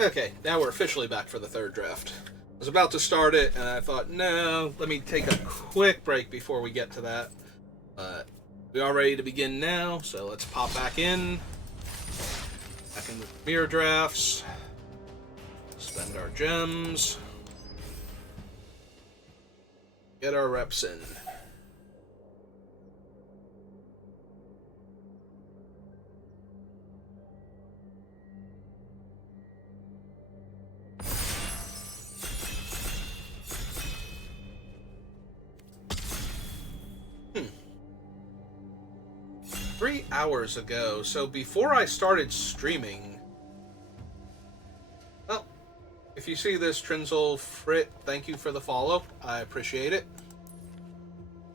Okay, now we're officially back for the third draft. I was about to start it, and I thought, no, let me take a quick break before we get to that. But we are ready to begin now, so let's pop back in. Back in the mirror drafts. Spend our gems. Get our reps in. Hmm. 3 hours ago, so before I started streaming. Well, if you see this, Trinzel Frit, thank you for the follow. I appreciate it.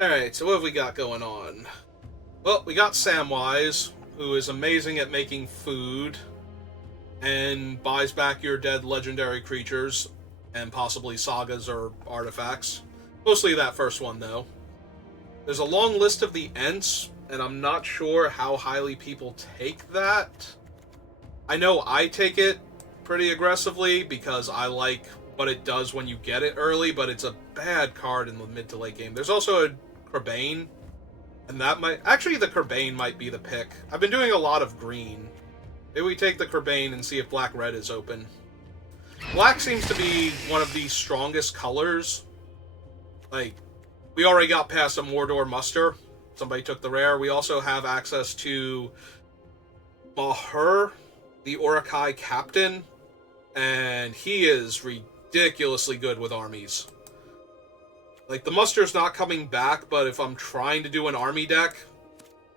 Alright, so what have we got going on? Well, we got Samwise, who is amazing at making food and buys back your dead legendary creatures and possibly sagas or artifacts. Mostly that first one, though. There's a long list of the Ents, and I'm not sure how highly people take that. I know I take it pretty aggressively because I like what it does when you get it early, but it's a bad card in the mid to late game. There's also a Kerbane, and that might... Actually, the Kerbane might be the pick. I've been doing a lot of green. Maybe we take the Kerbane and see if Black-Red is open. Black seems to be one of the strongest colors. Like, we already got past a Mordor Muster. Somebody took the rare. We also have access to Mahur, the Orokai captain, and he is ridiculously good with armies. Like, the Muster's not coming back, but if I'm trying to do an army deck,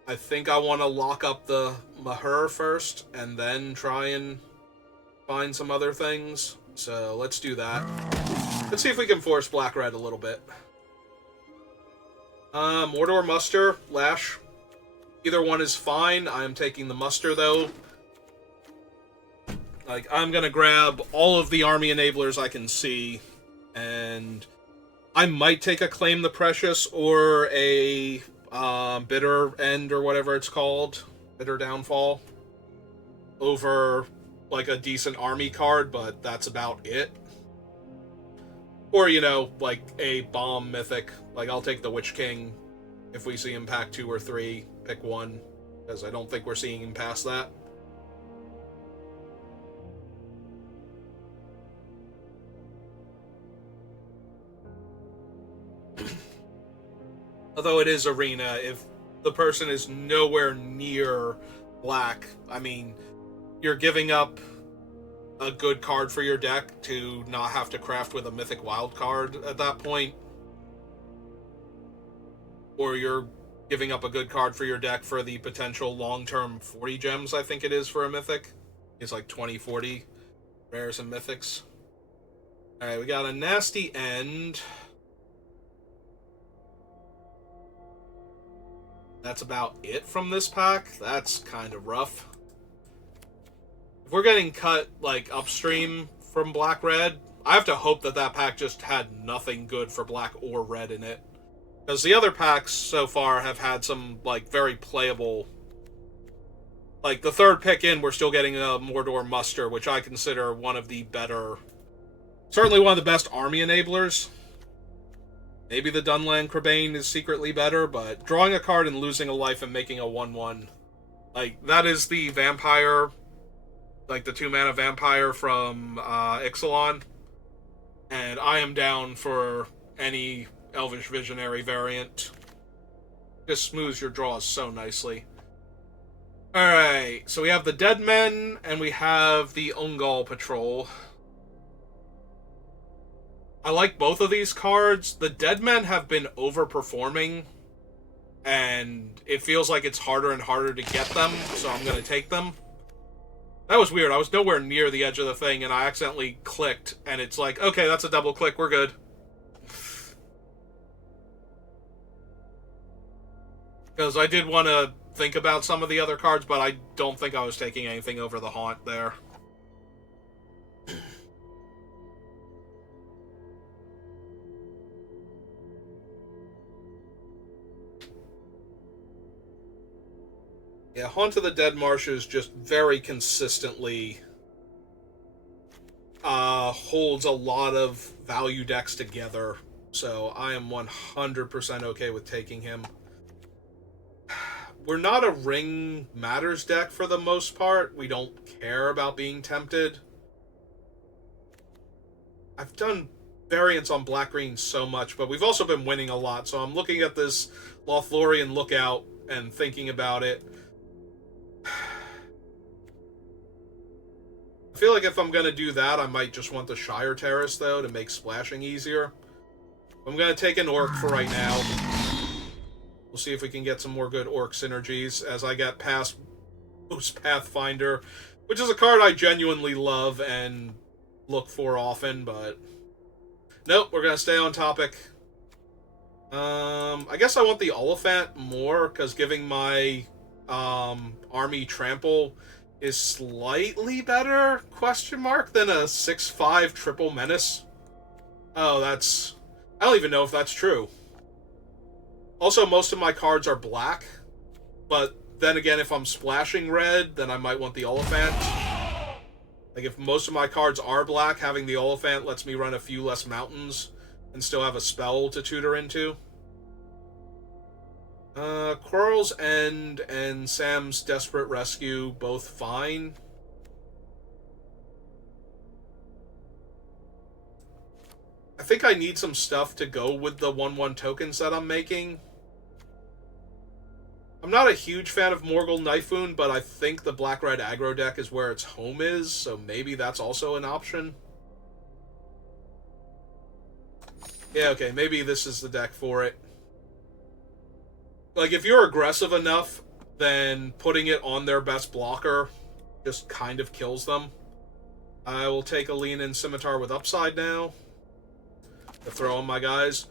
I think I want to lock up the Mahur first, and then try and find some other things. So, let's do that. Let's see if we can force Black-Red a little bit. Mordor Muster, Lash. Either one is fine. I am taking the Muster, though. Like, I'm gonna grab all of the army enablers I can see, and I might take a Claim the Precious or a Bitter End or whatever it's called, Bitter Downfall, over like a decent army card, but that's about it. Or, you know, like a bomb mythic. Like, I'll take the Witch King if we see him pack 2 or 3, pick one, because I don't think we're seeing him past that. Although it is arena, if the person is nowhere near black, I mean, you're giving up a good card for your deck to not have to craft with a mythic wild card at that point. Or you're giving up a good card for your deck for the potential long-term 40 gems, I think it is, for a mythic. It's like 20, 40 rares and mythics. Alright, we got a nasty end. That's about it from this pack. That's kind of rough. If we're getting cut, like, upstream from Black-Red, I have to hope that that pack just had nothing good for Black or Red in it. Because the other packs so far have had some, like, very playable... Like, the third pick in, we're still getting a Mordor Muster, which I consider one of the better... Certainly one of the best army enablers. Maybe the Dunland Kerbane is secretly better, but drawing a card and losing a life and making a 1/1... Like, that is the vampire... Like, the 2-mana vampire from Ixalan. And I am down for any Elvish Visionary variant. Just smooths your draws so nicely. Alright, so we have the Dead Men, and we have the Ungol Patrol. I like both of these cards. The Dead Men have been overperforming, and it feels like it's harder and harder to get them, so I'm going to take them. That was weird. I was nowhere near the edge of the thing, and I accidentally clicked, and it's like, okay, that's a double click, we're good. Because I did want to think about some of the other cards, but I don't think I was taking anything over the Haunt there. Yeah, Haunt of the Dead Marsh is just very consistently holds a lot of value decks together, so I am 100% okay with taking him. We're not a Ring Matters deck for the most part. We don't care about being tempted. I've done variants on black-green so much, but we've also been winning a lot, so I'm looking at this Lothlorien Lookout and thinking about it. I feel like if I'm going to do that, I might just want the Shire Terrace, though, to make splashing easier. I'm going to take an Orc for right now. We'll see if we can get some more good Orc synergies as I get past Boost Pathfinder, which is a card I genuinely love and look for often, but nope, we're going to stay on topic. I guess I want the Oliphant more, because giving my army trample is slightly better, question mark, than a 6/5 triple menace. Oh, that's... I don't even know if that's true. Also, most of my cards are black, but then again, if I'm splashing red, then I might want the Oliphant. Like, if most of my cards are black, having the Oliphant lets me run a few less mountains and still have a spell to tutor into. Quarrel's End and Sam's Desperate Rescue, both fine. I think I need some stuff to go with the 1/1 tokens that I'm making. I'm not a huge fan of Morgul Knife Wound, but I think the black-red aggro deck is where its home is, so maybe that's also an option. Yeah, okay, maybe this is the deck for it. Like, if you're aggressive enough, then putting it on their best blocker just kind of kills them. I will take a Leonin Scimitar with Upside now to throw on my guys.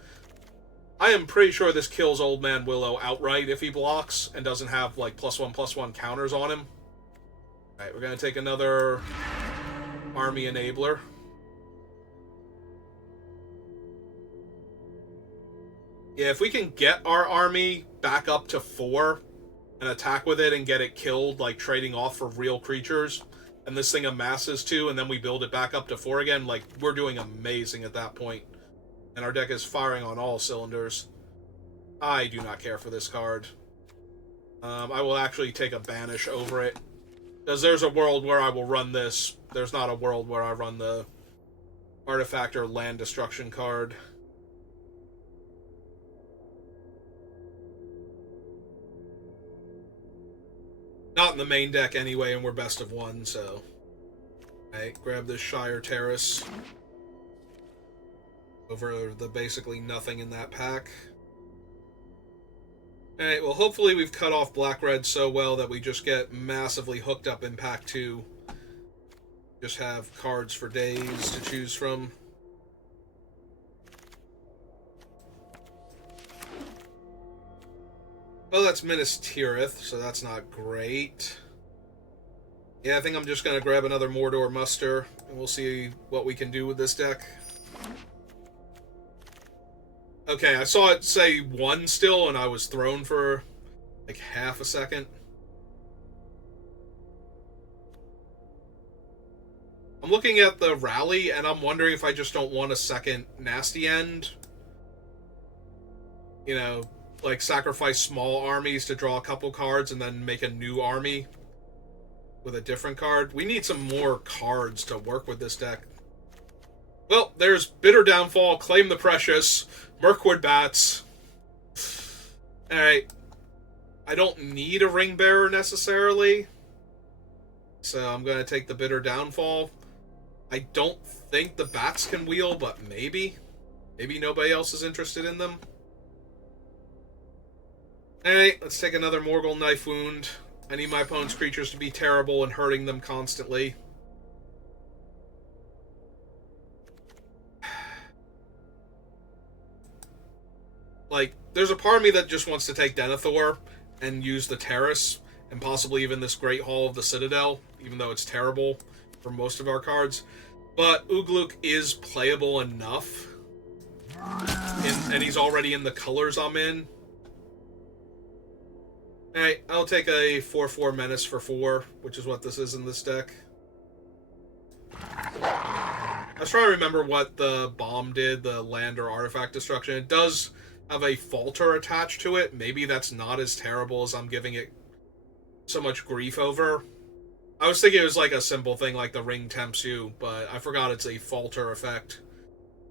I am pretty sure this kills Old Man Willow outright if he blocks and doesn't have, like, +1/+1 counters on him. Alright, we're going to take another Army Enabler. Yeah, if we can get our army back up to 4 and attack with it and get it killed, like trading off for real creatures, and this thing amasses 2, and then we build it back up to 4 again, like, we're doing amazing at that point. And our deck is firing on all cylinders. I do not care for this card. I will actually take a Banish over it. Because there's a world where I will run this. There's not a world where I run the Artifact or Land Destruction card. Not in the main deck anyway, and we're best of 1, so... Alright, grab this Shire Terrace. Over the basically nothing in that pack. Alright, well, hopefully we've cut off black-red so well that we just get massively hooked up in pack 2. Just have cards for days to choose from. Oh, that's Minas Tirith, so that's not great. Yeah, I think I'm just going to grab another Mordor Muster, and we'll see what we can do with this deck. Okay, I saw it say 1 still, and I was thrown for, like, half a second. I'm looking at the rally, and I'm wondering if I just don't want a second Nasty End. You know, like, sacrifice small armies to draw a couple cards and then make a new army with a different card. We need some more cards to work with this deck. Well, there's Bitter Downfall, Claim the Precious, Mirkwood Bats. Alright. I don't need a Ring Bearer necessarily, so I'm going to take the Bitter Downfall. I don't think the Bats can wheel, but maybe. Maybe nobody else is interested in them. Alright, let's take another Morgul Knife Wound. I need my opponent's creatures to be terrible and hurting them constantly. Like, there's a part of me that just wants to take Denethor and use the Terrace, and possibly even this Great Hall of the Citadel, even though it's terrible for most of our cards. But Ugluk is playable enough, and he's already in the colors I'm in. Alright, I'll take a 4/4 Menace for 4, which is what this is in this deck. I was trying to remember what the bomb did, the land or artifact destruction. It does have a falter attached to it. Maybe that's not as terrible as I'm giving it so much grief over. I was thinking it was like a simple thing like the ring tempts you, but I forgot it's a falter effect.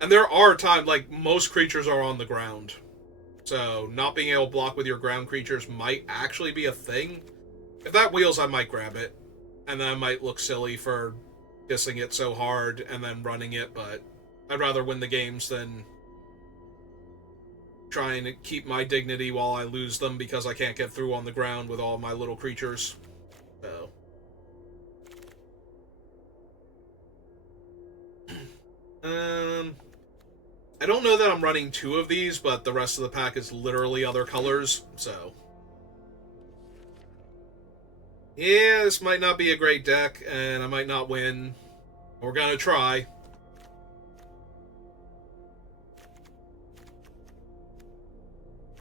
And there are times, like, most creatures are on the ground. So, not being able to block with your ground creatures might actually be a thing. If that wheels, I might grab it. And then I might look silly for dissing it so hard and then running it, but I'd rather win the games than trying to keep my dignity while I lose them because I can't get through on the ground with all my little creatures. So. I don't know that I'm running 2 of these, but the rest of the pack is literally other colors, so. Yeah, this might not be a great deck, and I might not win. We're gonna try.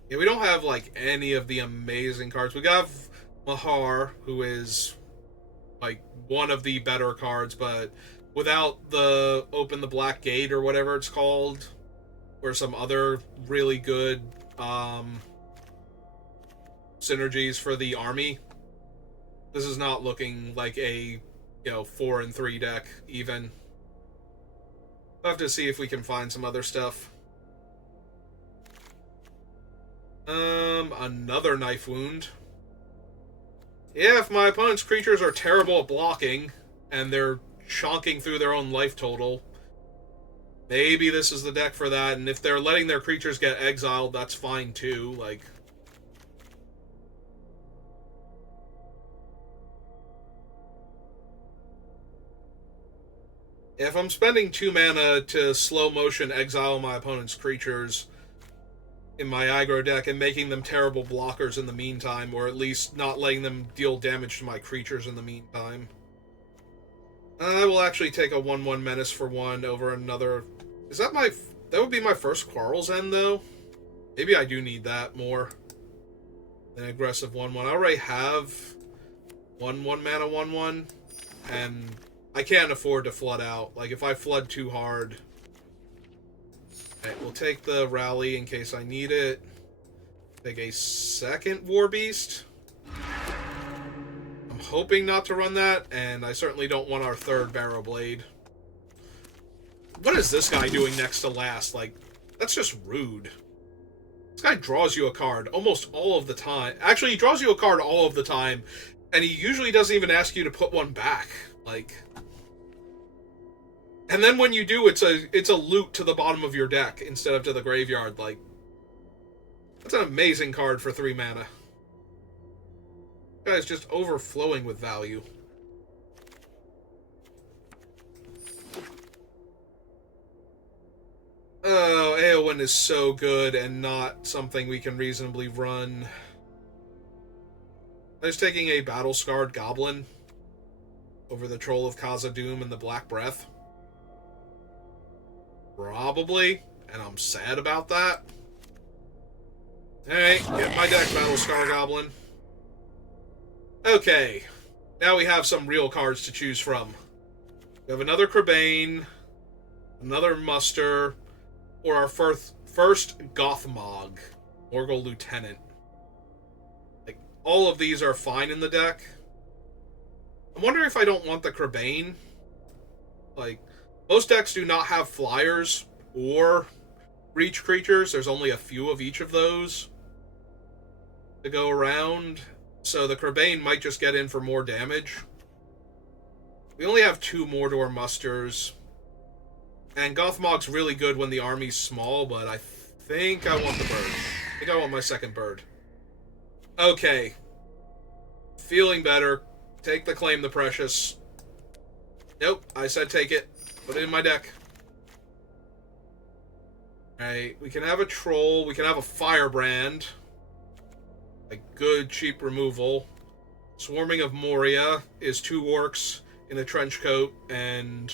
Yeah, we don't have, like, any of the amazing cards. We got Mahar, who is, like, one of the better cards, but without the Open the Black Gate or whatever it's called, or some other really good synergies for the army, this is not looking like a 4-3 deck even. We'll have to see if we can find some other stuff. Another Knife Wound. Yeah, if my opponent's creatures are terrible at blocking and they're chonking through their own life total, maybe this is the deck for that. And if they're letting their creatures get exiled, that's fine too. Like, if I'm spending 2 mana to slow motion exile my opponent's creatures in my aggro deck and making them terrible blockers in the meantime, or at least not letting them deal damage to my creatures in the meantime, I will actually take a 1/1 Menace for 1 over another. Is that my... That would be my first Quarrel's End, though? Maybe I do need that more than aggressive 1/1. I already have 1/1 mana 1/1, and I can't afford to flood out. Like, if I flood too hard... Alright, we'll take the Rally in case I need it. Take a second War Beast. I'm hoping not to run that, and I certainly don't want our 3rd Barrow Blade. What is this guy doing next to last? Like, that's just rude. This guy draws you a card almost all of the time. Actually, he draws you a card all of the time, and he usually doesn't even ask you to put one back. Like... And then when you do, it's a loot to the bottom of your deck instead of to the graveyard. Like, that's an amazing card for 3 mana. This guy's just overflowing with value. Oh, Eowyn is so good and not something we can reasonably run. I was taking a Battle-Scarred Goblin over the Troll of Khazad-dûm and the Black Breath. Probably, and I'm sad about that. Alright, get my deck, Battle-Scarred Goblin. Okay, now we have some real cards to choose from. We have another Crebain, another Muster, or our first Gothmog, Morgul Lieutenant. Like, all of these are fine in the deck. I'm wondering if I don't want the Crebain. Like, most decks do not have flyers or reach creatures. There's only a few of each of those to go around. So the Crebain might just get in for more damage. We only have 2 Mordor Musters. And Gothmog's really good when the army's small, but I think I want the bird. I think I want my second bird. Okay. Feeling better. Take the Claim the Precious. Nope, I said take it. Put it in my deck. Alright, we can have a Troll. We can have a Firebrand. A good, cheap removal. Swarming of Moria is 2 orcs in a trench coat and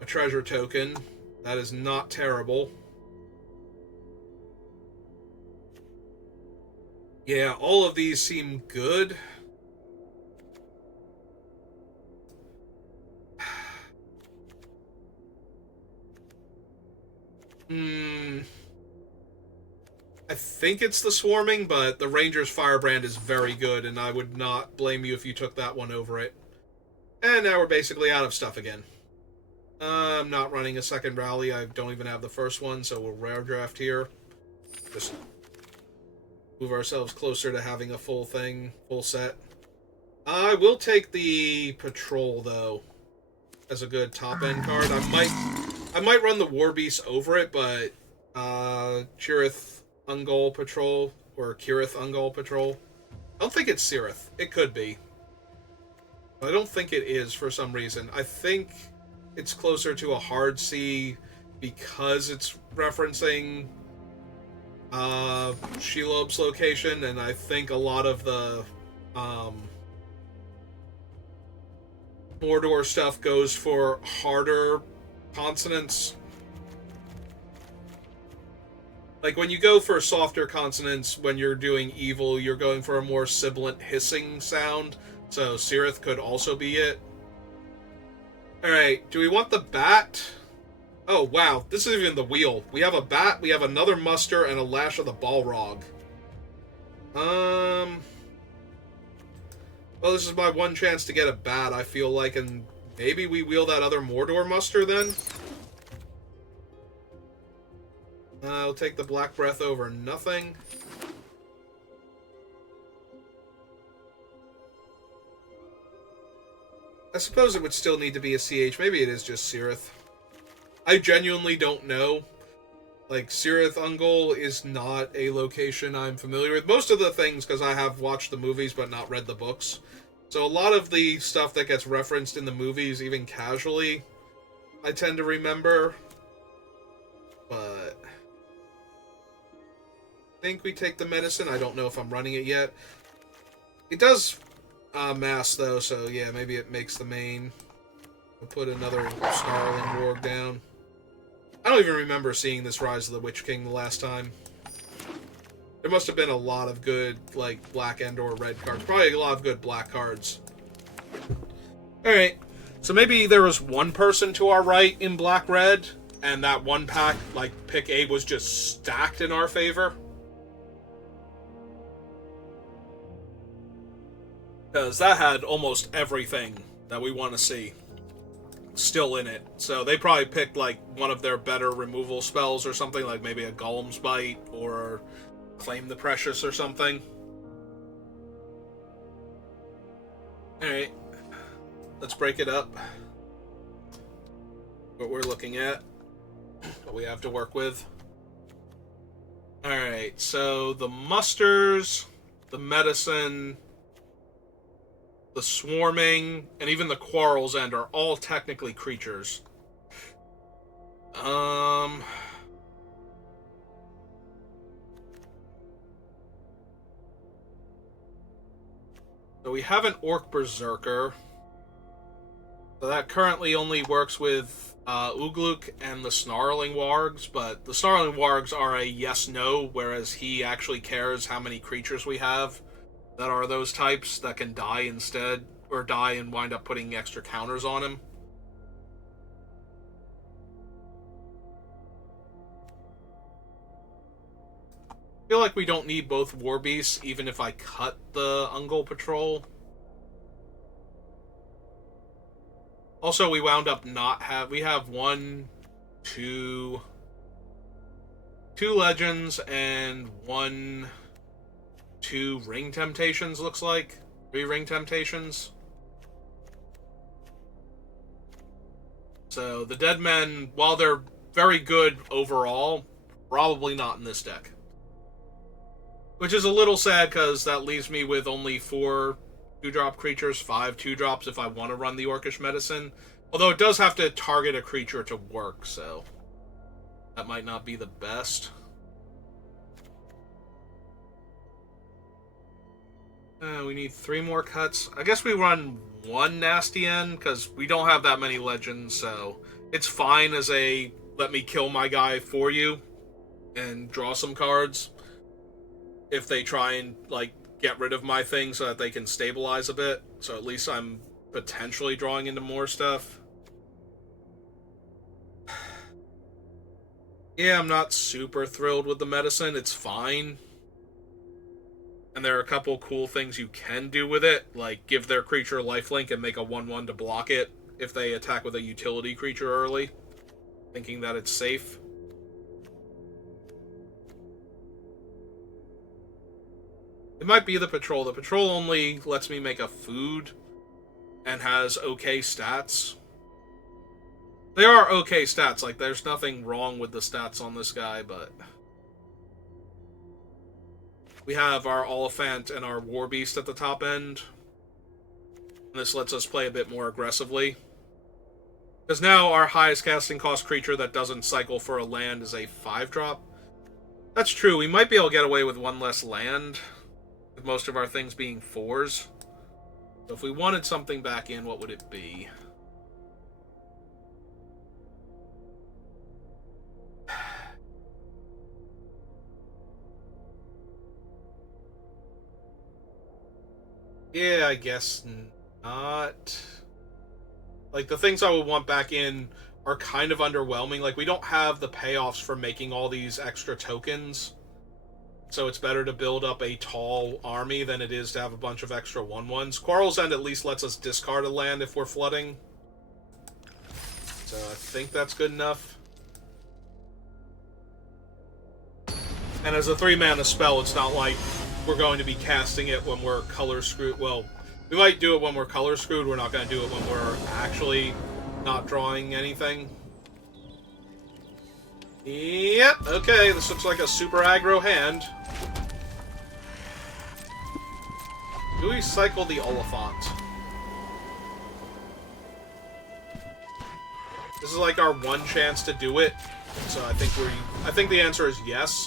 a treasure token. That is not terrible. Yeah, all of these seem good. Hmm. I think it's the swarming, but the Ranger's Firebrand is very good, and I would not blame you if you took that one over it. And now we're basically out of stuff again. I'm not running a second rally. I don't even have the first one, so we'll rare draft here. Just move ourselves closer to having a full thing, full set. I will take the Patrol, though, as a good top-end card. I might run the War Beast over it, but Chirith Ungol Patrol, or Kirith Ungol Patrol. I don't think it's Cirith. It could be. But I don't think it is for some reason. I think it's closer to a hard C because it's referencing Shelob's location, and I think a lot of the Mordor stuff goes for harder consonants. Like, when you go for softer consonants, when you're doing evil, you're going for a more sibilant hissing sound, so Cirith could also be it. Alright, do we want the bat? Oh, wow, this is even the wheel. We have a bat, we have another muster, and a Lash of the Balrog. Well, this is my one chance to get a bat, I feel like, and maybe we wheel that other Mordor muster, then? I'll take the Black Breath over nothing. I suppose it would still need to be a CH. Maybe it is just Cirith. I genuinely don't know. Like, Cirith Ungol is not a location I'm familiar with. Most of the things, because I have watched the movies but not read the books. So a lot of the stuff that gets referenced in the movies, even casually, I tend to remember. But I think we take the medicine. I don't know if I'm running it yet. It does mass, though, so yeah, maybe it makes the main. We'll put another Snarling Warg down. I don't even remember seeing this Rise of the Witch King the last time. There must have been a lot of good, like, black and or red cards. Probably a lot of good black cards. Alright, so maybe there was one person to our right in black-red, and that one pack, like, pick A was just stacked in our favor. Because that had almost everything that we want to see still in it. So they probably picked, like, one of their better removal spells or something, like maybe a Golem's Bite or Claim the Precious or something. Alright. Let's break it up. What we're looking at. What we have to work with. Alright, so the musters, the medicine, the swarming, and even the Quarrel's End are all technically creatures. So we have an Orc Berserker. So that currently only works with Ugluk and the Snarling Wargs, but the Snarling Wargs are a yes-no, whereas he actually cares how many creatures we have that are those types that can die instead, or die and wind up putting extra counters on him. I feel like we don't need both War Beasts, even if I cut the Ungol Patrol. Also, we wound up we have two Legends and two Ring Temptations, looks like. 3 Ring Temptations. So, the Dead Men, while they're very good overall, probably not in this deck. Which is a little sad, because that leaves me with only 4 2-drop creatures, 5 2-drops if I want to run the Orcish Medicine. Although it does have to target a creature to work, so that might not be the best. We need 3 more cuts. I guess we run 1 Nasty End, because we don't have that many legends, so it's fine as a let me kill my guy for you and draw some cards. If they try and, like, get rid of my thing so that they can stabilize a bit. So at least I'm potentially drawing into more stuff. Yeah, I'm not super thrilled with the medicine. It's fine. And there are a couple cool things you can do with it, like give their creature lifelink and make a 1/1 to block it if they attack with a utility creature early, thinking that it's safe. It might be the patrol. The patrol only lets me make a food and has okay stats. They are okay stats, like there's nothing wrong with the stats on this guy, but we have our Oliphant and our War Beast at the top end. And this lets us play a bit more aggressively. Because now our highest casting cost creature that doesn't cycle for a land is a 5-drop. That's true, we might be able to get away with one less land, with most of our things being 4s. So if we wanted something back in, what would it be? Yeah, I guess not. Like, the things I would want back in are kind of underwhelming. Like, we don't have the payoffs for making all these extra tokens. So it's better to build up a tall army than it is to have a bunch of extra 1/1s. Quarrel's End at least lets us discard a land if we're flooding. So I think that's good enough. And as a 3-mana spell, it's not like we're going to be casting it when we're color screwed. Well, we might do it when we're color screwed. We're not going to do it when we're actually not drawing anything. Yep, okay, this looks like a super aggro hand. Do we cycle the Oliphant? This is like our one chance to do it, so I think the answer is yes.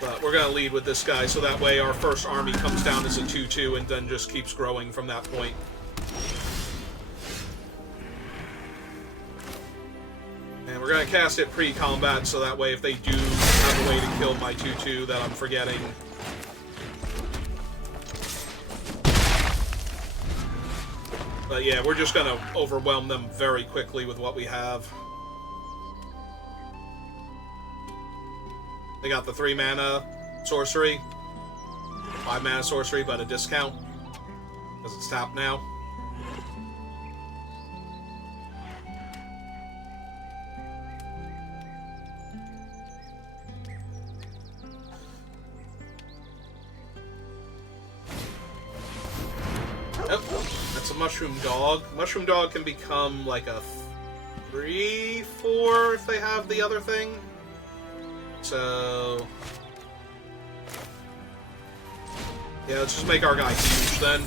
But we're gonna lead with this guy, so that way our first army comes down as a 2/2 and then just keeps growing from that point. And we're gonna cast it pre-combat, so that way if they do have a way to kill my 2/2 that I'm forgetting. But yeah, we're just gonna overwhelm them very quickly with what we have. They got the 3-mana sorcery. 5-mana sorcery, but a discount. Because it's tapped now. Oh, that's a Mushroom Dog. Mushroom Dog can become like a 3/4 if they have the other thing. So yeah, let's just make our guy huge then.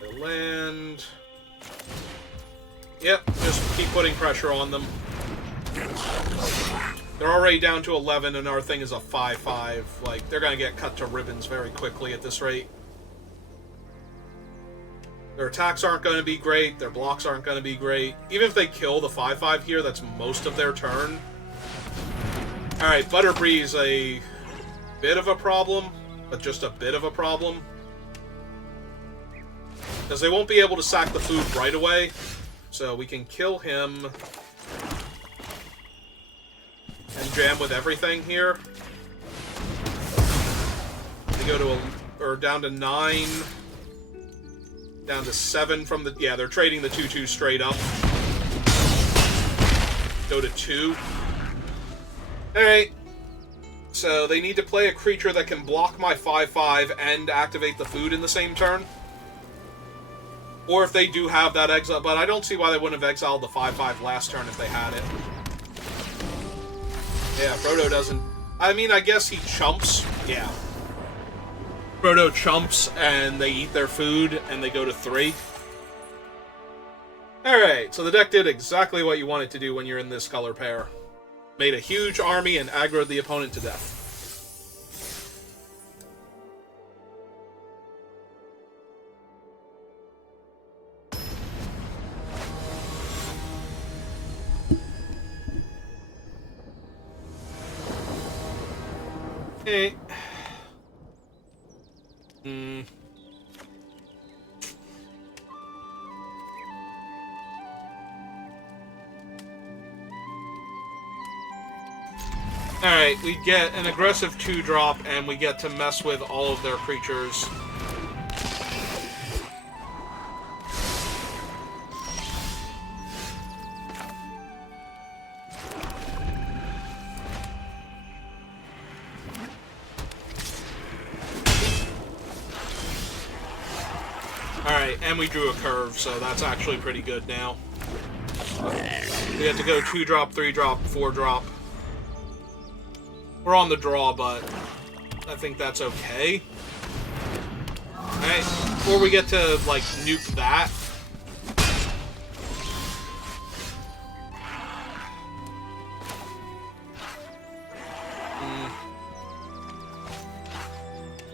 The land. Yep, just keep putting pressure on them. They're already down to 11, and our thing is a 5/5. Like, they're gonna get cut to ribbons very quickly at this rate. Their attacks aren't going to be great. Their blocks aren't going to be great. Even if they kill the 5/5 here, that's most of their turn. Alright, Butterbree's a bit of a problem, but just a bit of a problem. Because they won't be able to sack the food right away. So we can kill him and jam with everything here. They go to down to 9. Down to 7 from the... Yeah, they're trading the 2/2 straight up. Go to 2. Alright. So they need to play a creature that can block my 5/5 and activate the food in the same turn. Or if they do have that exile... But I don't see why they wouldn't have exiled the 5/5 last turn if they had it. Yeah, Frodo doesn't... I mean, I guess he chumps. Yeah. Frodo chumps, and they eat their food, and they go to 3. Alright, so the deck did exactly what you want it to do when you're in this color pair. Made a huge army and aggroed the opponent to death. Okay. Hmm. Alright, we get an aggressive 2-drop, and we get to mess with all of their creatures. Alright, and we drew a curve, so that's actually pretty good now. We have to go 2-drop, 3-drop, 4-drop. We're on the draw, but I think that's okay. Alright, or we get to, like, nuke that.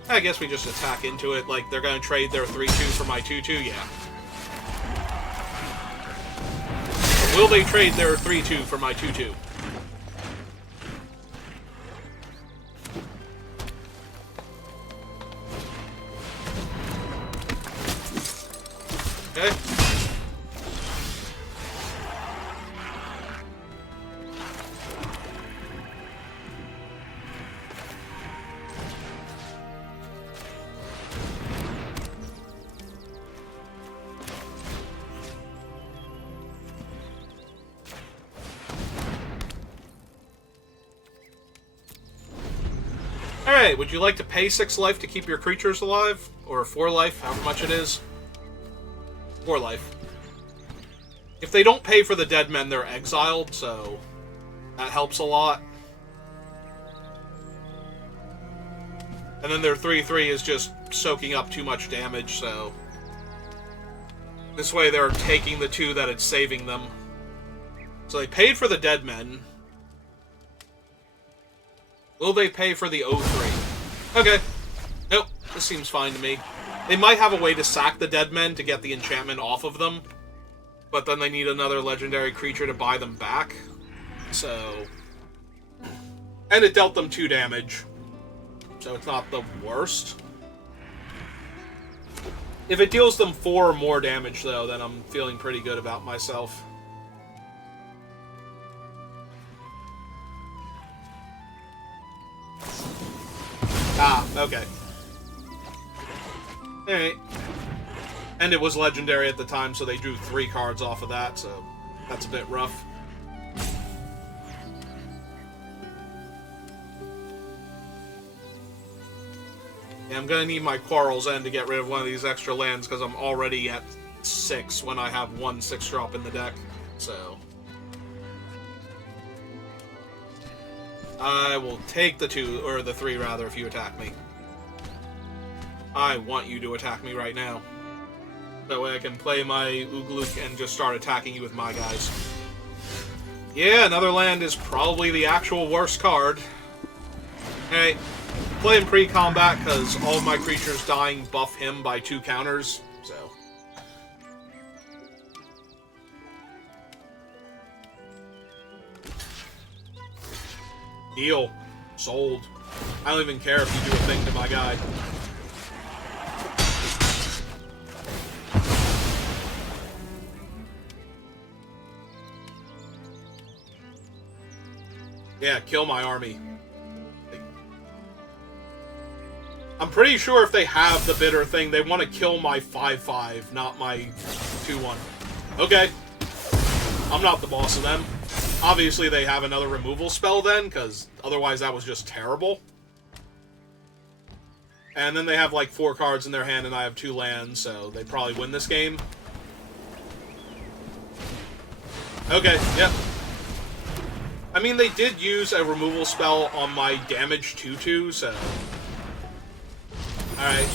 I guess we just attack into it, like they're going to trade their 3-2 for my 2-2, yeah. Or will they trade their 3-2 for my 2-2? Okay. Alright, would you like to pay 6 life to keep your creatures alive? Or 4 life, however much it is? 4 life. If they don't pay for the dead men, they're exiled, so that helps a lot. And then their 3-3 is just soaking up too much damage, so this way they're taking the 2 that it's saving them. So they paid for the dead men. Will they pay for the 0-3? Okay. Nope, this seems fine to me. They might have a way to sack the dead men to get the enchantment off of them, but then they need another legendary creature to buy them back. So... And it dealt them 2 damage. So it's not the worst. If it deals them 4 or more damage, though, then I'm feeling pretty good about myself. Ah, okay. Alright. And it was legendary at the time, so they drew 3 cards off of that, so that's a bit rough. Yeah, I'm gonna need my Quarrel's End to get rid of one of these extra lands, because I'm already at 6 when I have 1 6-drop in the deck, so... I will take the 2, or the 3 rather, if you attack me. I want you to attack me right now. That way I can play my Ugluk and just start attacking you with my guys. Yeah, another land is probably the actual worst card. Hey, play him pre-combat, because all of my creatures dying buff him by 2 counters, so... Deal. Sold. I don't even care if you do a thing to my guy. Yeah, kill my army. I'm pretty sure if they have the bitter thing, they want to kill my 5-5, not my 2-1. Okay. I'm not the boss of them. Obviously, they have another removal spell then, because otherwise that was just terrible. And then they have like 4 cards in their hand, and I have 2 lands, so they probably win this game. Okay, yep. I mean, they did use a removal spell on my damage 2-2, so... Alright.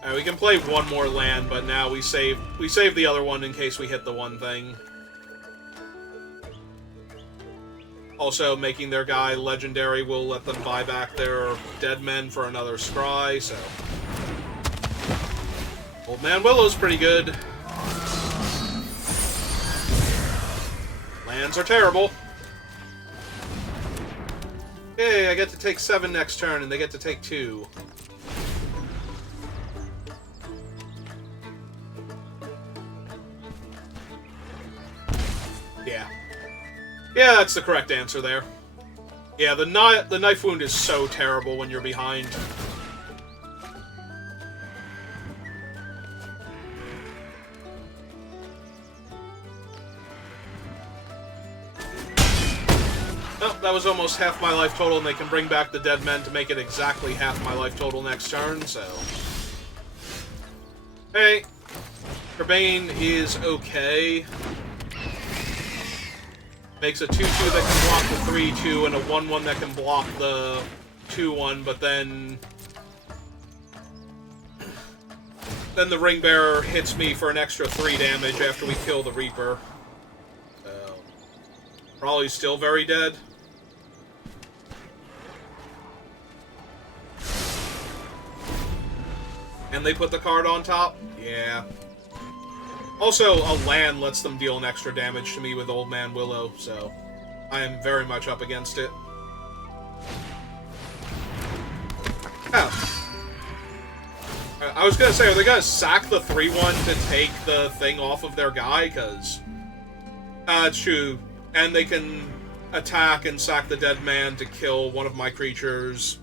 Alright, we can play 1 more land, but now we save the other one in case we hit the one thing. Also, making their guy legendary will let them buy back their dead men for another scry, so... Old Man Willow's pretty good. Lands are terrible. Hey, I get to take 7 next turn, and they get to take 2. Yeah. Yeah, that's the correct answer there. Yeah, the knife wound is so terrible when you're behind. Oh, that was almost half my life total, and they can bring back the dead men to make it exactly half my life total next turn, so... Hey. Kerbane is okay. Makes a 2-2 that can block the 3-2, and a 1-1 that can block the 2-1, but then... Then the Ring Bearer hits me for an extra 3 damage after we kill the Reaper. So... Probably still very dead. And they put the card on top? Yeah. Also, a land lets them deal an extra damage to me with Old Man Willow, so I am very much up against it. Oh. I was gonna say, are they gonna sack the 3-1 to take the thing off of their guy? Because... it's true. And they can attack and sack the dead man to kill one of my creatures.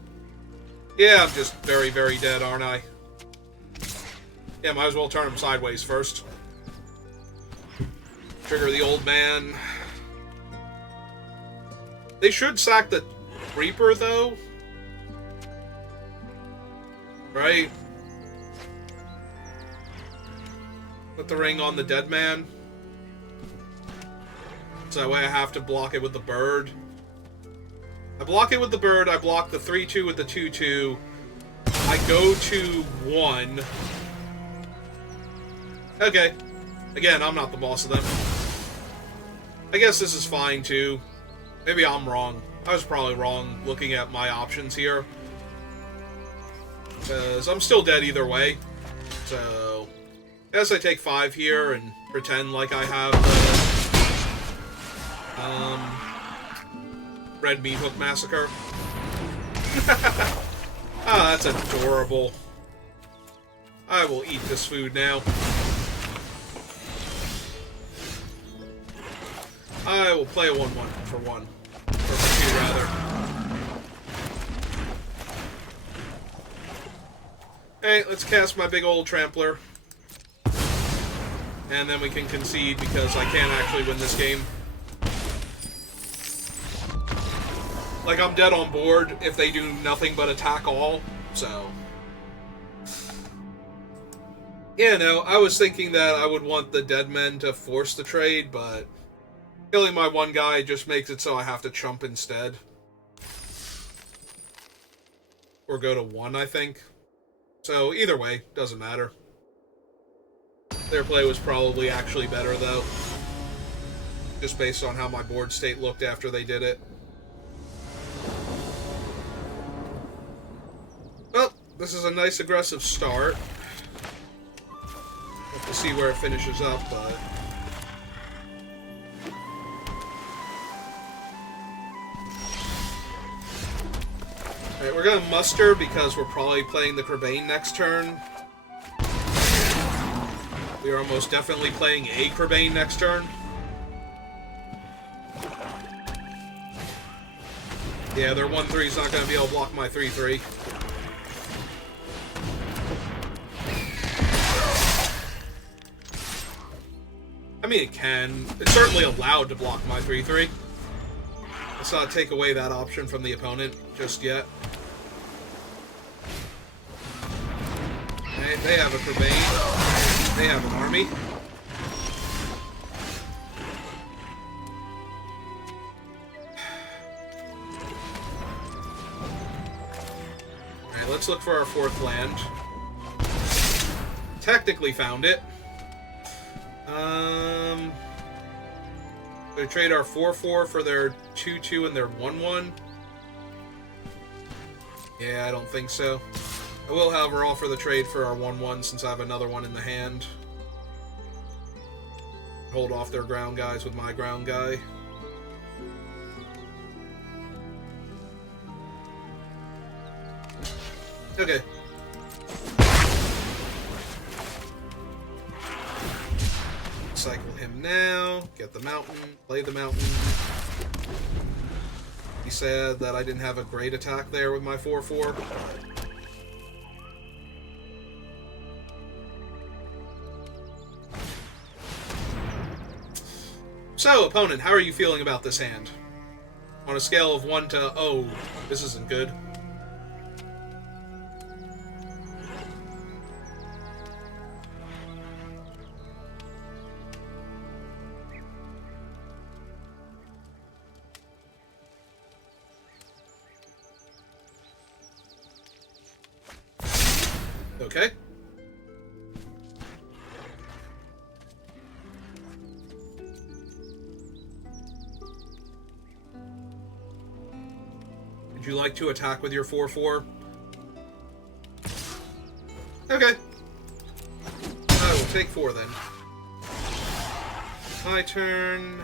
Yeah, I'm just very, very dead, aren't I? Yeah, might as well turn him sideways first. Trigger the old man. They should sack the Reaper, though. Right? Put the ring on the dead man. So that way I have to block it with the bird. I block it with the bird, I block the 3-2 with the 2-2. I go to 1. Okay. Again, I'm not the boss of them. I guess this is fine, too. Maybe I'm wrong. I was probably wrong looking at my options here. Because I'm still dead either way. So, I guess I take 5 here and pretend like I have Red Meat Hook Massacre. Ah, that's adorable. I will eat this food now. I will play a 1-1 for 1. Or for 2, rather. Hey, let's cast my big old Trampler. And then we can concede because I can't actually win this game. Like, I'm dead on board if they do nothing but attack all, so... Yeah, no, I was thinking that I would want the dead men to force the trade, but... Killing my one guy just makes it so I have to chump instead. Or go to 1, I think. So, either way, doesn't matter. Their play was probably actually better, though. Just based on how my board state looked after they did it. Well, this is a nice aggressive start. Have to see where it finishes up, but... Alright, we're gonna muster because we're probably playing the Kerbane next turn. We are most definitely playing a Kerbane next turn. Yeah, their 1-3 is not gonna be able to block my 3-3. I mean, it can. It's certainly allowed to block my 3-3. Let's not take away that option from the opponent just yet. Okay, they have a Kerbane. They have an army. Alright, let's look for our 4th land. Technically found it. They trade our 4-4 for their 2-2 and their 1-1. Yeah, I don't think so. I will, however, offer the trade for our 1-1 since I have another one in the hand. Hold off their ground guys with my ground guy. Okay. Cycle him now. Get the mountain. Play the mountain. He said that I didn't have a great attack there with my 4/4. So, opponent, how are you feeling about this hand? On a scale of 1 to, oh, this isn't good. Okay. Would you like to attack with your 4/4? Okay. I will take 4 then. My turn.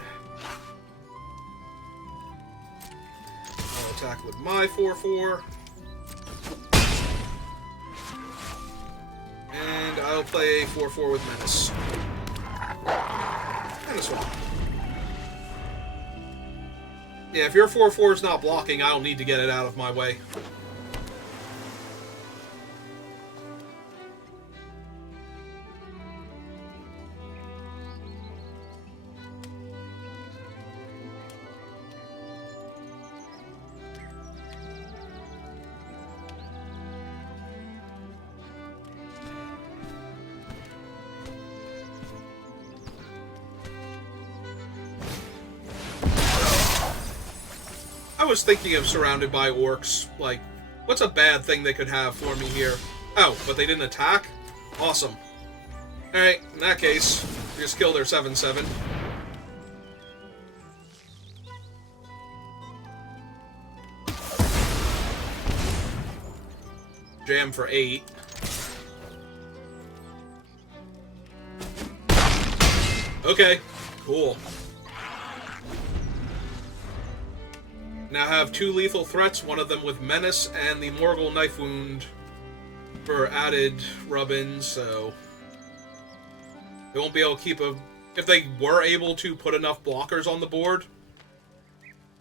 I'll attack with my 4/4. And I'll play a 4/4 with Menace. And a swap. Yeah, if your 4/4 is not blocking, I don't need to get it out of my way. I was thinking of surrounded by orcs. Like, what's a bad thing they could have for me here? Oh, but they didn't attack? Awesome. Alright, in that case, we just kill their 7/7. Jam for 8. Okay, cool. Now have 2 lethal threats, one of them with Menace and the Morgul Knife Wound for added rub-ins, so they won't be able to keep a... If they were able to put enough blockers on the board,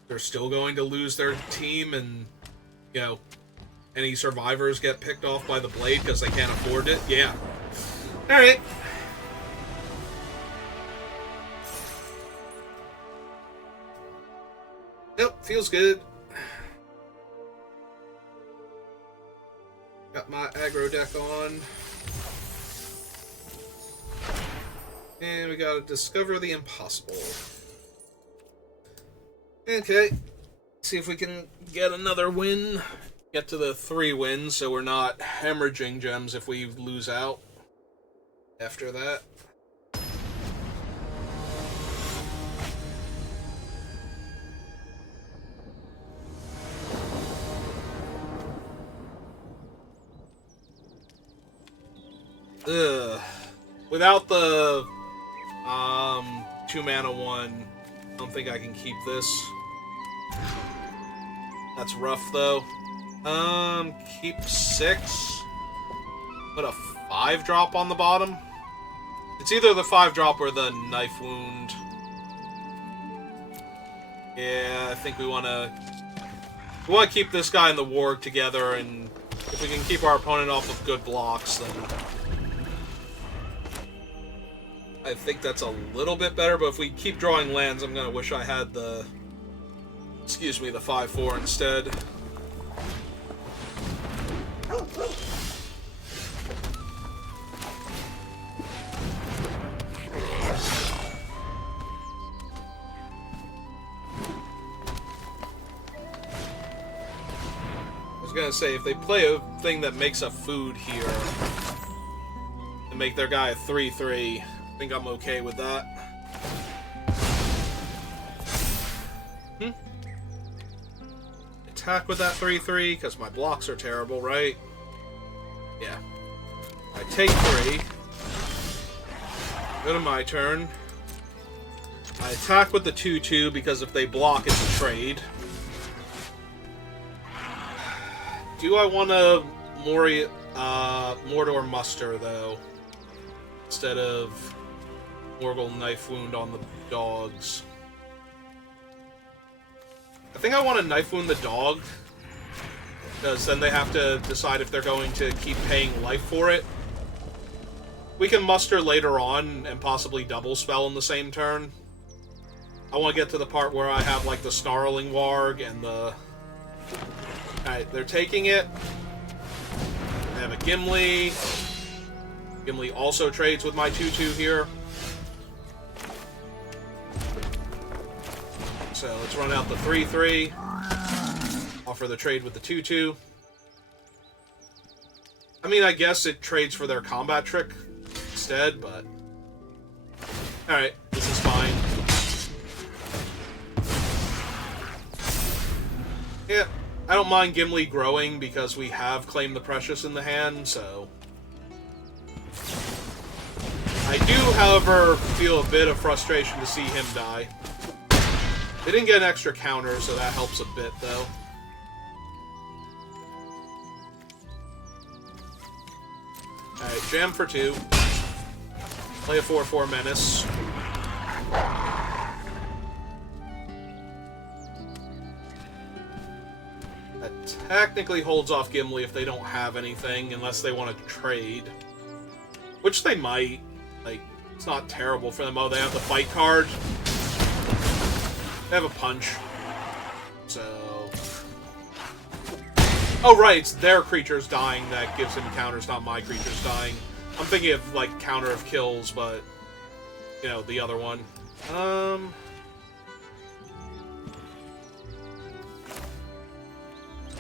they're still going to lose their team, and, you know, any survivors get picked off by the blade because they can't afford it. Yeah. Alright. Yep, feels good. Got my aggro deck on. And we gotta discover the impossible. Okay. See if we can get another win. Get to the 3 wins so we're not hemorrhaging gems if we lose out after that. Ugh. Without the 2 mana 1, I don't think I can keep this. That's rough though. Keep 6. Put a 5-drop on the bottom. It's either the 5-drop or the Knife Wound. Yeah, I think we wanna keep this guy and the Warg together, and if we can keep our opponent off of good blocks, then I think that's a little bit better, but if we keep drawing lands, I'm gonna wish I had the... Excuse me, the 5/4 instead. I was gonna say, if they play a thing that makes a food here, and make their guy a 3/3, I think I'm okay with that. Attack with that 3/3, because my blocks are terrible, right? Yeah. I take 3. Go to my turn. I attack with the 2/2, because if they block, it's a trade. Do I want to Mordor Muster, though, instead of Morgul Knife Wound on the dogs. I think I want to Knife Wound the dog, because then they have to decide if they're going to keep paying life for it. We can Muster later on and possibly double spell in the same turn. I want to get to the part where I have, like, the Snarling Warg and the... Alright, they're taking it. I have a Gimli. Gimli also trades with my 2-2 here. So let's run out the 3-3. Offer the trade with the 2-2. I mean, I guess it trades for their combat trick instead, but... Alright, this is fine. Yeah, I don't mind Gimli growing because we have Claim the Precious in the hand, so... I do, however, feel a bit of frustration to see him die. They didn't get an extra counter, so that helps a bit, though. Alright, jam for 2. Play a 4-4 Menace. That technically holds off Gimli if they don't have anything, unless they want to trade. Which they might. Like, it's not terrible for them. Oh, they have the fight card. They have a punch. So... Oh, right, it's their creatures dying that gives him counters, not my creatures dying. I'm thinking of, like, counter of kills, but... You know, the other one.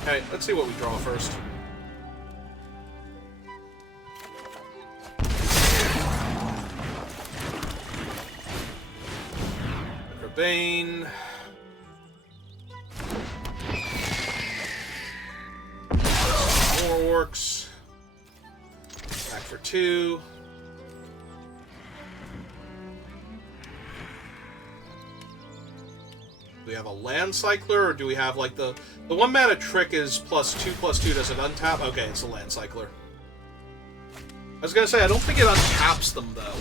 Alright, let's see what we draw first. Bane. More orcs. Back for 2. Do we have a land cycler, or do we have, like, the 1 mana trick is +2/+2, does it untap? Okay, it's a land cycler. I was gonna say, I don't think it untaps them, though.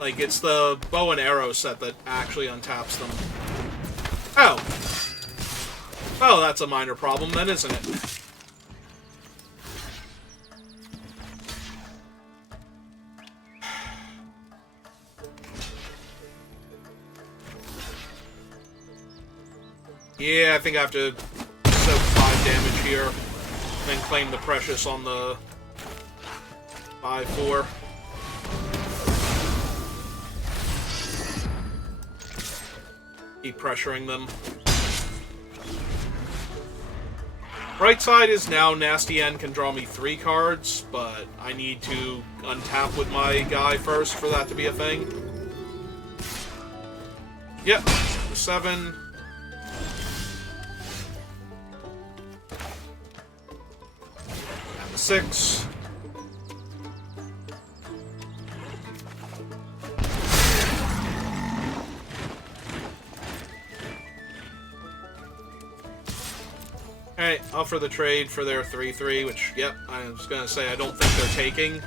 Like, it's the bow and arrow set that actually untaps them. Oh. Oh, that's a minor problem then, isn't it? Yeah, I think I have to soak 5 damage here. Then claim the Precious on the 5-4. Keep pressuring them. Right side is now Nasty End can draw me 3 cards, but I need to untap with my guy first for that to be a thing. Yep, the 7. And the 6. Alright, offer the trade for their 3-3, which, yep, I was gonna say, I don't think they're taking.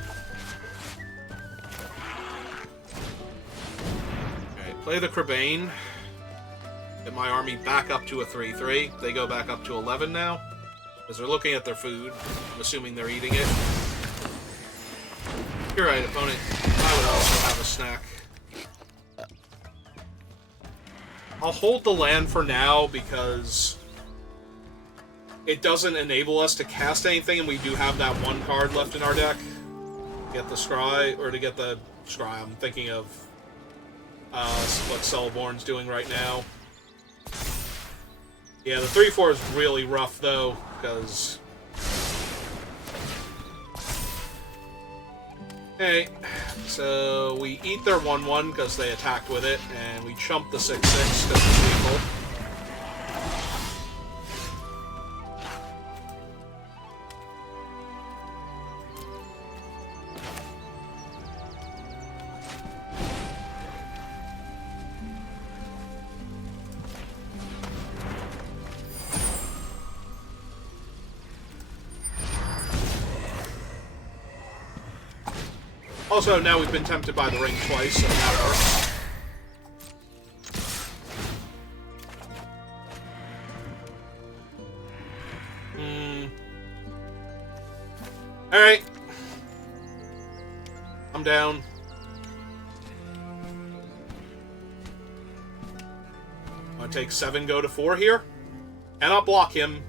Alright, play the Crebain. Get my army back up to a 3-3. They go back up to 11 now. Because they're looking at their food. I'm assuming they're eating it. You're right, opponent. I would also have a snack. I'll hold the land for now, because... it doesn't enable us to cast anything, and we do have that 1 card left in our deck. Get the Scry, or to get the Scry, I'm thinking of what Celeborn's doing right now. Yeah, the 3-4 is really rough, though, because... Okay, so we eat their 1-1 because they attacked with it, and we chump the 6-6 because it's lethal. Also, now we've been tempted by the ring twice, so that works. Alright. I'm down. I'm gonna take 7, go to 4 here. Cannot block him.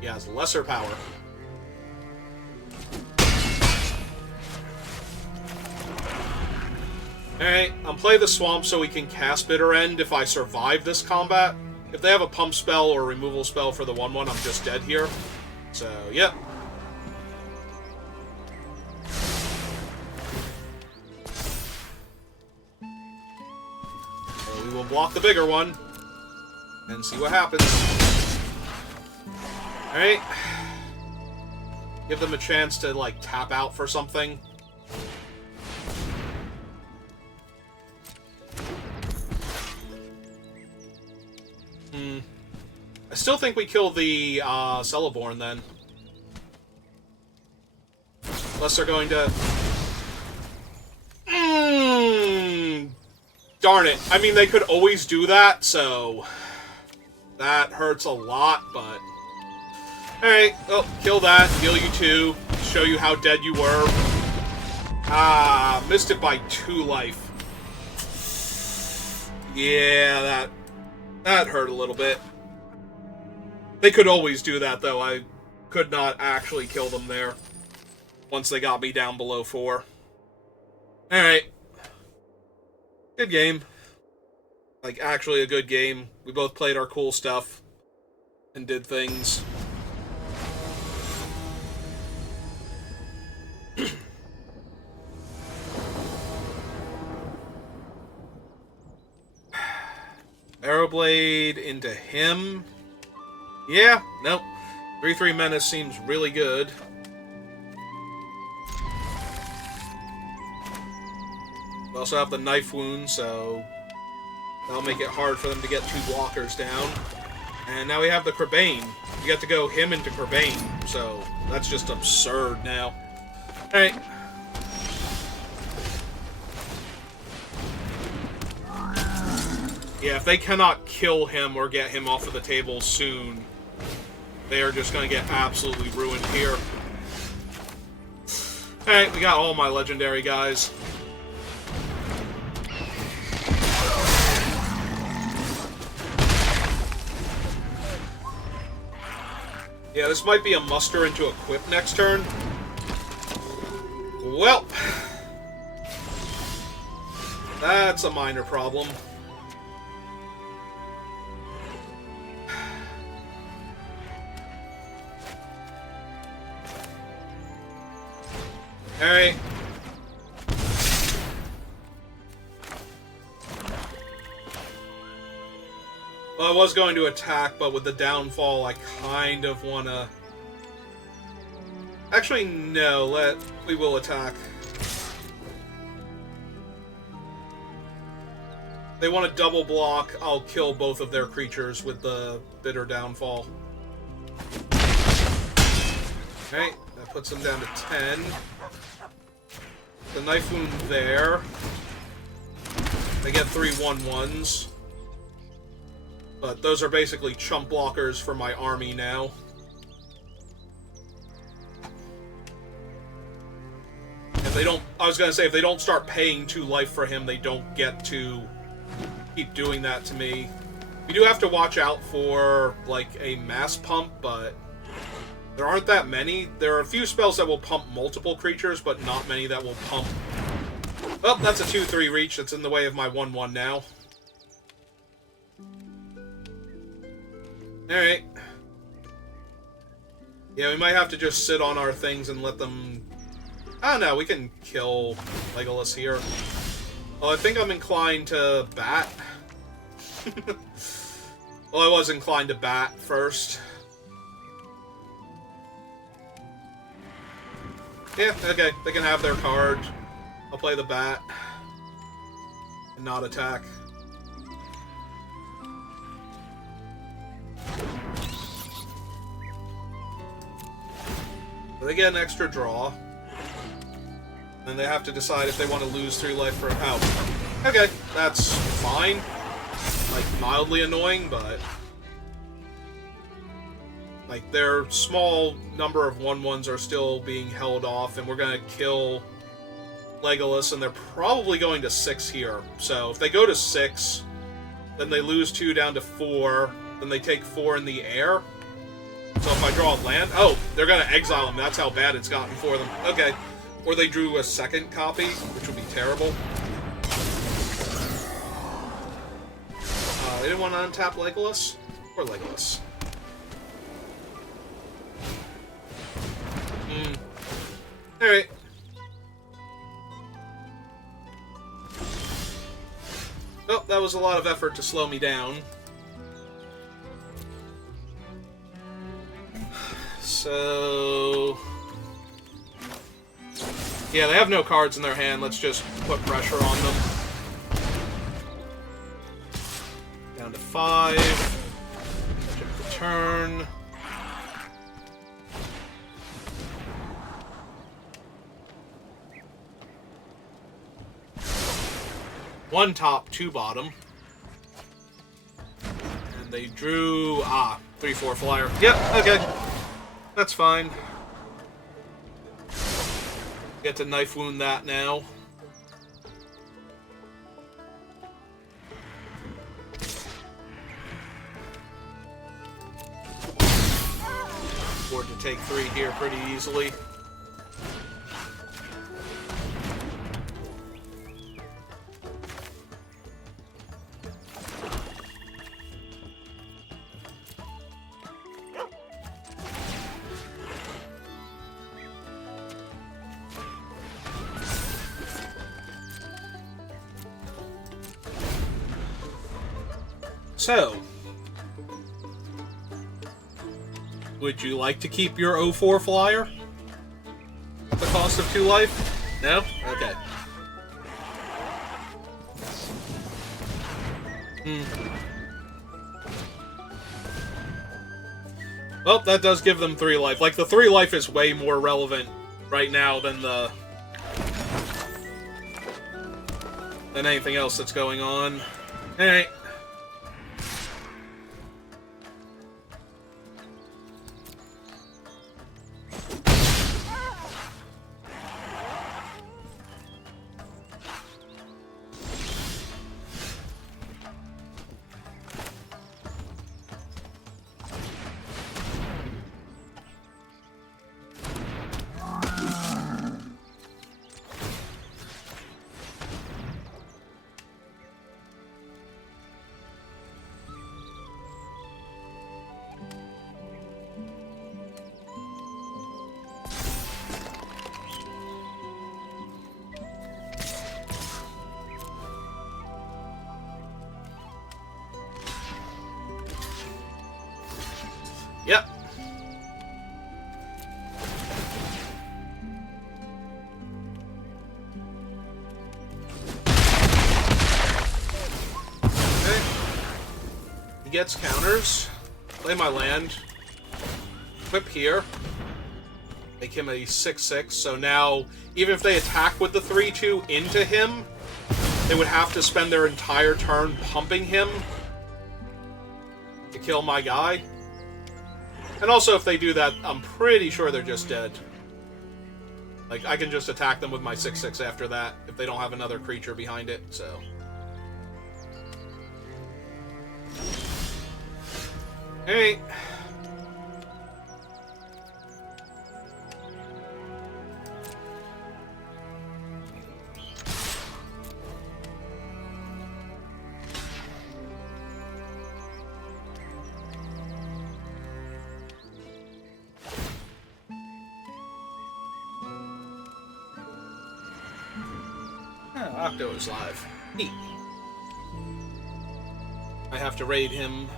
He has lesser power. Alright, I'll play the swamp so we can cast Bitter End if I survive this combat. If they have a pump spell or removal spell for the 1/1, I'm just dead here. So, yep. So we will block the bigger one and see what happens. Alright. Give them a chance to, like, tap out for something. I still think we kill the Celeborn then. Unless they're going to... Darn it. I mean, they could always do that, so... That hurts a lot, but... Alright, well, kill that, heal you too, show you how dead you were. Ah, missed it by 2 life. Yeah, that hurt a little bit. They could always do that, though. I could not actually kill them there once they got me down below 4. Alright. Good game. Like, actually a good game. We both played our cool stuff and did things. Arrowblade into him. Yeah, nope. 3/3 Menace seems really good. We also have the knife wound, so that'll make it hard for them to get 2 blockers down. And now we have the Crebain. You get to go him into Crebain, so that's just absurd now. Alright. Yeah, if they cannot kill him or get him off of the table soon, they are just going to get absolutely ruined here. Alright, we got all my legendary guys. Yeah, this might be a muster into equip next turn. Well, that's a minor problem. Alright. Well, I was going to attack, but with the downfall, I kind of want to... Actually, no. We will attack. They want to double block. I'll kill both of their creatures with the Bitter Downfall. Okay, that puts them down to 10. The Knife Wound there. They get 3 1/1s. But those are basically chump blockers for my army now. If they don't... I was gonna say, if they don't start paying 2 life for him, they don't get to keep doing that to me. We do have to watch out for, like, a mass pump, but there aren't that many. There are a few spells that will pump multiple creatures, but not many that will pump... Well, that's a 2/3 reach. That's in the way of my 1/1 now. Alright. Yeah, we might have to just sit on our things and let them... I don't know, we can kill Legolas here. Well, I think I'm inclined to bat. Well, I was inclined to bat first. Yeah, okay, they can have their card. I'll play the bat. And not attack. They get an extra draw. And they have to decide if they want to lose 3 life for... Oh. Okay, that's fine. Like, mildly annoying, but... Like, their small number of 1/1s are still being held off, and we're gonna kill Legolas, and they're probably going to 6 here. So, if they go to 6, then they lose 2 down to 4, then they take 4 in the air. So if I draw a land... Oh, they're gonna exile them. That's how bad it's gotten for them. Okay. Or they drew a second copy, which would be terrible. They didn't want to untap Legolas? Or Legolas. Alright. Well, that was a lot of effort to slow me down. So... Yeah, they have no cards in their hand. Let's just put pressure on them. Down to 5. Check the turn. One top, 2 bottom. And they drew... 3/4 flyer. Yep, okay. That's fine. Get to knife wound that now. Afford to take 3 here pretty easily. So, would you like to keep your 0/4 flyer at the cost of 2 life? No? Okay. Well, that does give them 3 life. Like, the 3 life is way more relevant right now than anything else that's going on. Alright. Yep. Okay. He gets counters. Play my land. Equip here. Make him a 6/6, so now, even if they attack with the 3/2 into him, they would have to spend their entire turn pumping him to kill my guy. And also, if they do that, I'm pretty sure they're just dead. Like, I can just attack them with my 6/6 after that, if they don't have another creature behind it, so... Alright. Octo is live. Neat. I have to raid him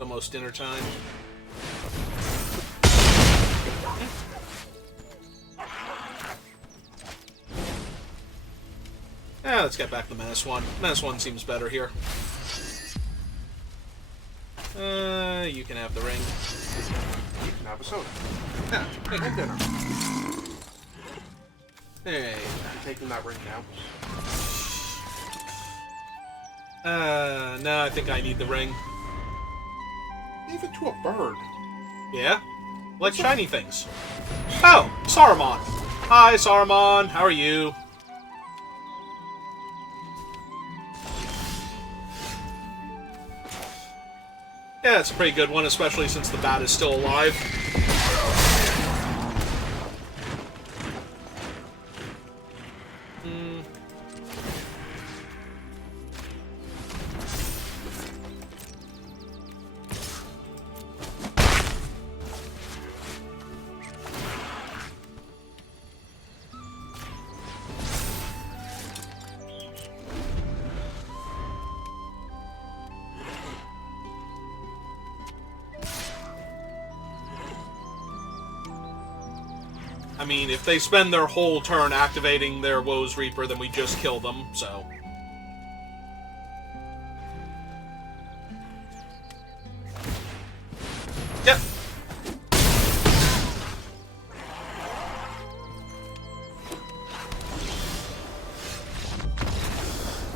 almost dinner time. Let's get back to Menace 1. Menace 1 seems better here. You can have the ring. You can have a soda. Yeah, And dinner. Hey. I'm taking that ring now. No, I think I need the ring. Give it to a bird. Yeah? Like shiny things. Oh, Saruman. Hi, Saruman. How are you? Yeah, it's a pretty good one, especially since the bat is still alive. I mean, if they spend their whole turn activating their Woes Reaper, then we just kill them, so... Yep.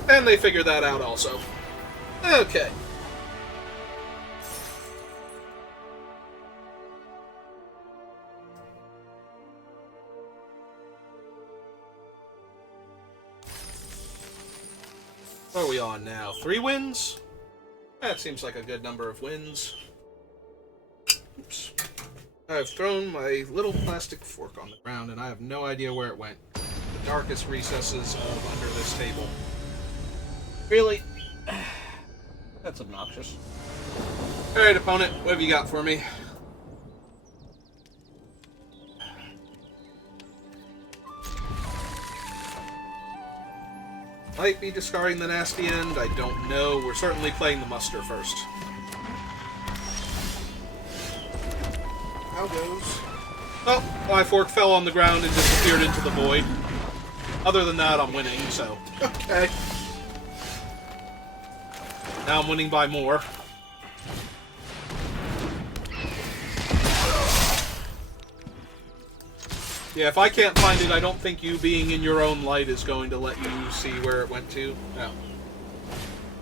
And they figured that out also. Okay. What are we on now? 3 wins? That seems like a good number of wins. Oops. I've thrown my little plastic fork on the ground, and I have no idea where it went. The darkest recesses of under this table. Really? That's obnoxious. Alright, opponent, what have you got for me? Might be discarding the Nasty End, I don't know. We're certainly playing the muster first. How goes? Oh, my fork fell on the ground and disappeared into the void. Other than that, I'm winning, so... Okay. Now I'm winning by more. Yeah, if I can't find it, I don't think you being in your own light is going to let you see where it went to. No.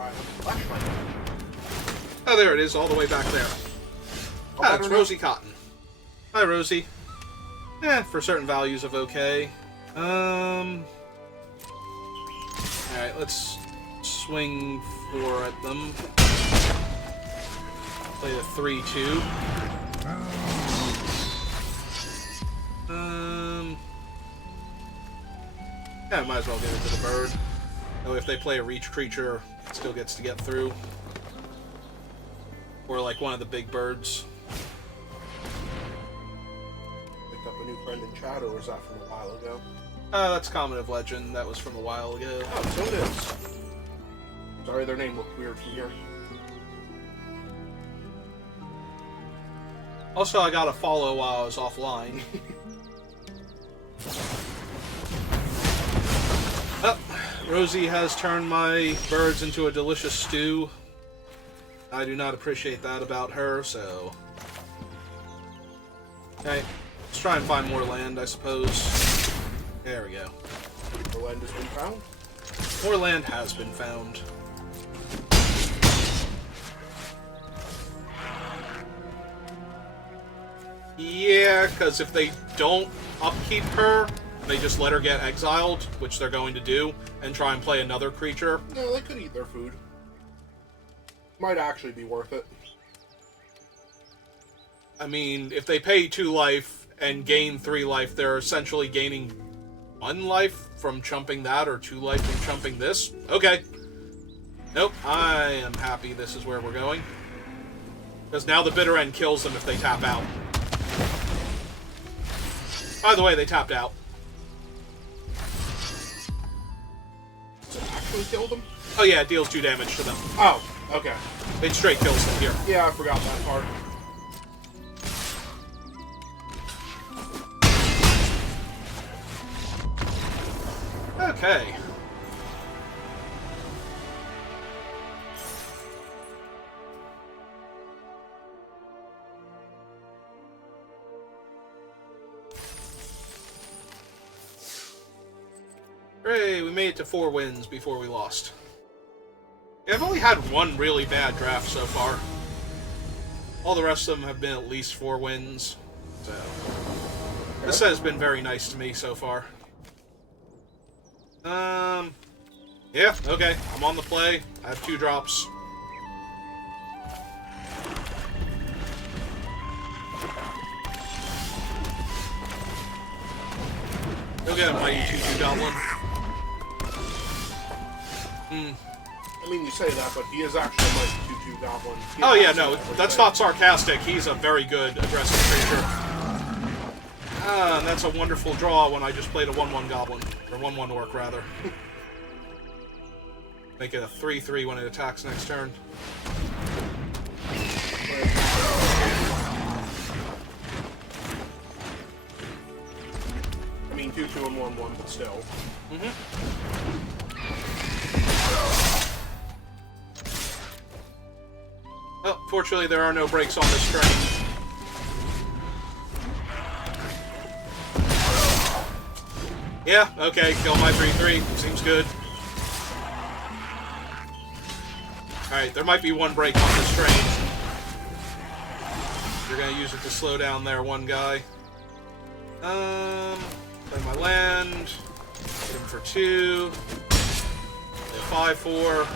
I have a flashlight. Oh, there it is, all the way back there. Ah, it's Rosie Cotton. Hi, Rosie. For certain values of okay. Alright, let's swing 4 at them. Play a 3-2. Yeah, I might as well give it to the bird. Oh, if they play a reach creature, it still gets to get through. Or like one of the big birds. Picked up a new friend in chat, or was that from a while ago? That's Common of Legend. That was from a while ago. Oh, so it is. Sorry, their name looked weird from here. Also, I got a follow while I was offline. Oh, Rosie has turned my birds into a delicious stew. I do not appreciate that about her, so... Okay, let's try and find more land, I suppose. There we go. More land has been found? More land has been found. Yeah, because if they don't upkeep her, they just let her get exiled, which they're going to do, and try and play another creature. No, they could eat their food. Might actually be worth it. I mean, if they pay 2 life and gain 3 life, they're essentially gaining 1 life from chumping that, or 2 life from chumping this. Okay. Nope, I am happy this is where we're going. Because now the bitter end kills them if they tap out. By the way, they tapped out. Does it actually kill them? Oh yeah, it deals 2 damage to them. Oh, okay. It straight kills them here. Yeah, I forgot that part. Okay. Hooray, we made it to 4 wins before we lost. Yeah, I've only had one really bad draft so far. All the rest of them have been at least 4 wins. So, this has been very nice to me so far. Yeah, okay. I'm on the play. I have 2 drops. Go get a mighty 2/2 goblin. I mean, you say that, but he is actually a mighty 2/2 goblin. Oh yeah, no, that's not sarcastic. He's a very good aggressive creature. And that's a wonderful draw when I just played a 1/1 goblin. Or 1/1 orc, rather. Make it a 3/3 when it attacks next turn. I mean, 2/2 and 1/1, but still. Oh, fortunately, there are no breaks on this train. Yeah, okay, kill my 3/3. Seems good. Alright, there might be one break on this train. You're gonna use it to slow down their one guy. Play my land. Hit him for 2. Play a 5/4.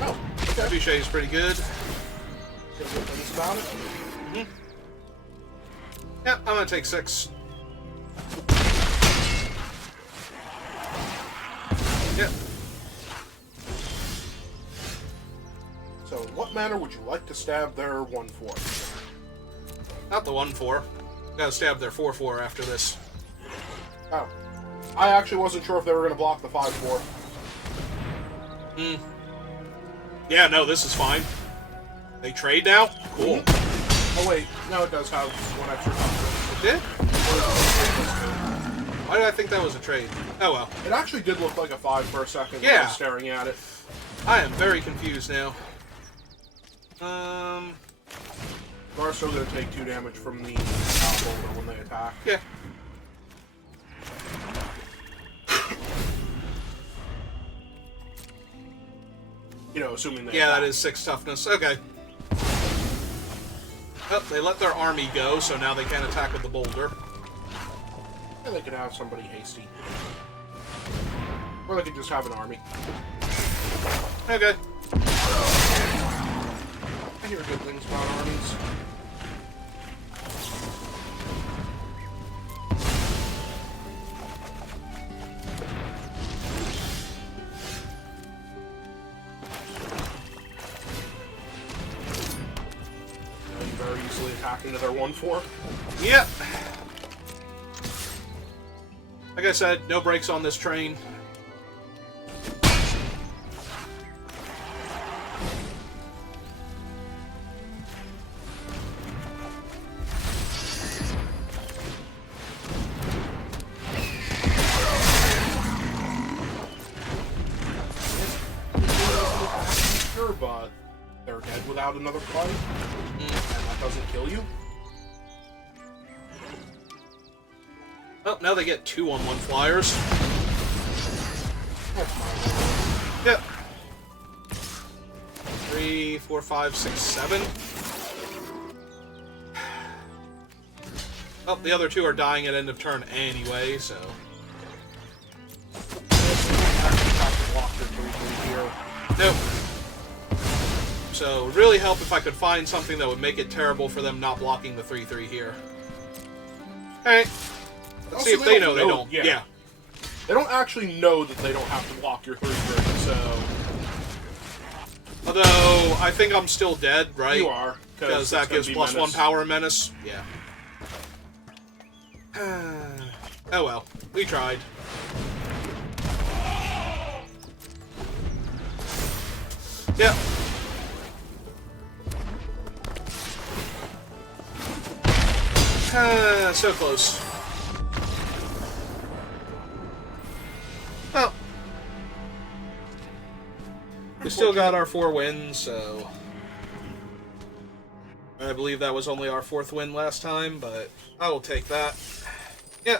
Oh, okay. Trebuchet is pretty good. Feel good things about it. Yeah, I'm gonna take 6. Yep. So, in what manner would you like to stab their 1/4? Not the 1/4. Gotta stab their 4/4 after this. Oh. I actually wasn't sure if they were going to block the 5/4. Yeah, no, this is fine. They trade now? Cool. Oh, wait. No, it does have 1 extra counter. It did? Why did I think that was a trade? Oh well. It actually did look like a 5 for a second when I Yeah. was staring at it. I am very confused now. They are still going to take 2 damage from the boulder when they attack. Yeah. You know, assuming they Yeah, attack. that is 6 toughness. Okay. Oh, they let their army go, so now they can't attack with the boulder. And they could have somebody hasty. Or they could just have an army. Okay. I hear good things about armies. Very easily attack into their 1/4. Yep. Like I said, no brakes on this train. But they're dead without another fight, and that doesn't kill you. Oh, now they get 2 1/1 flyers. That's my Yep. 3, 4, 5, 6, 7. Oh, the other 2 are dying at end of turn anyway, so. Nope. So, it would really help if I could find something that would make it terrible for them not blocking the 3/3 here. Alright. Let's see if they know they don't. Yeah. They don't actually know that they don't have to block your 3/3, so... Although, I think I'm still dead, right? You are. Because that gives +1 menace. power and menace. Yeah. Oh well. We tried. Yep. So close. Well, we still got our 4 wins, so I believe that was only our 4th win last time, but I will take that. Yeah.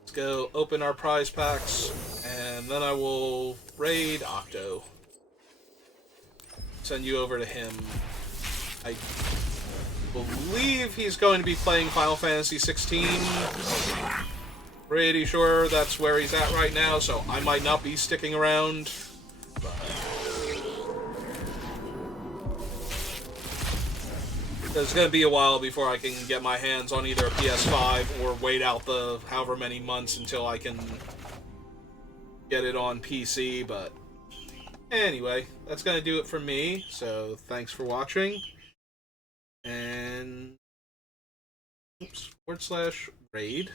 Let's go open our prize packs, and then I will raid Octo. Send you over to him. I believe he's going to be playing Final Fantasy 16. Pretty sure that's where he's at right now, so I might not be sticking around. But it's going to be a while before I can get my hands on either a PS5 or wait out the however many months until I can get it on PC, but anyway, that's going to do it for me, so thanks for watching, and /raid.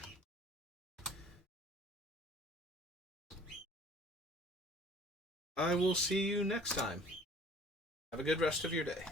I will see you next time. Have a good rest of your day.